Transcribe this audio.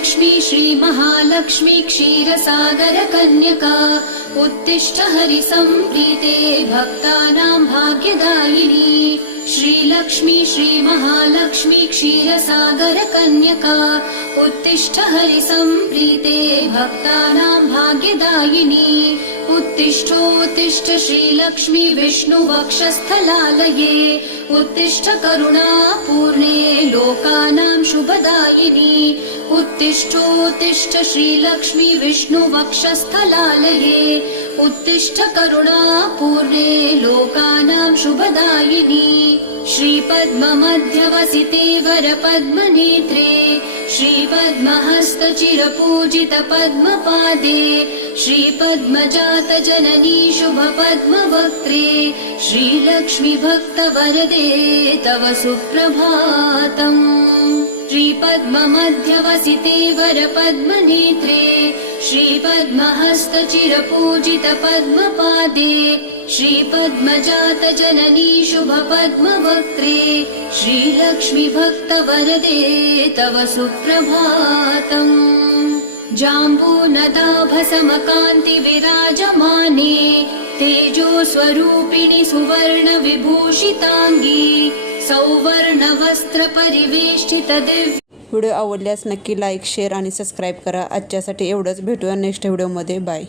श्रीलक्ष्मी श्रीमहालक्ष्मी क्षीरसागर कन्यका उत्तिष्ठ हरिसंप्रीते भक्तानां भाग्यदायिनी। श्रीलक्ष्मी श्रीमहालक्ष्मी क्षीरसागर कन्यका उत्तिष्ठ हरिसंप्रीते भक्तानां भाग्यदायिनी। उत्तिष्ठोत्तिष्ठ श्रीलक्ष्मी विष्णुवक्षस्थलालये उत्तिष्ठ करुणापूर्णे लोकानां शुभदायिनी। उत्तिष्ठोत्तिष्ठ श्रीलक्ष्मी विष्णुवक्षस्थलालये उत्तिष्ठ करुणापूर्णे लोकानां शुभदायिनी। श्रीपद्ममध्यवसिते वरपद्मनेत्रे श्रीपद्महस्तचिरपूजित पद्मपादे श्रीपद्मजातजननी शुभपद्मवक्त्रे श्रीलक्ष्मी भक्तवरदे तव सुप्रभातम्। श्रीपद्ममध्यवसिते वरपद्मनेत्रे श्रीपद्महस्तचिरपूजित पद्मपादे श्रीपद्मजातजननी शुभपद्मवक्त्रे श्रीलक्ष्मी भक्तवरदे तव सुप्रभातम्। जाम्बूनदाभसमकान्ति विराजमाने तेजोस्वरूपिणि सुवर्णविभूषिताङ्गी सौवर्णवस्त्रपरिवेष्टित दिव्य। व्हिडिओ आवडल्यास नक्की लाईक शेअर आणि सबस्क्राईब करा। आजच्यासाठी एवढंच, भेटूया नेक्स्ट व्हिडिओमध्ये। बाय.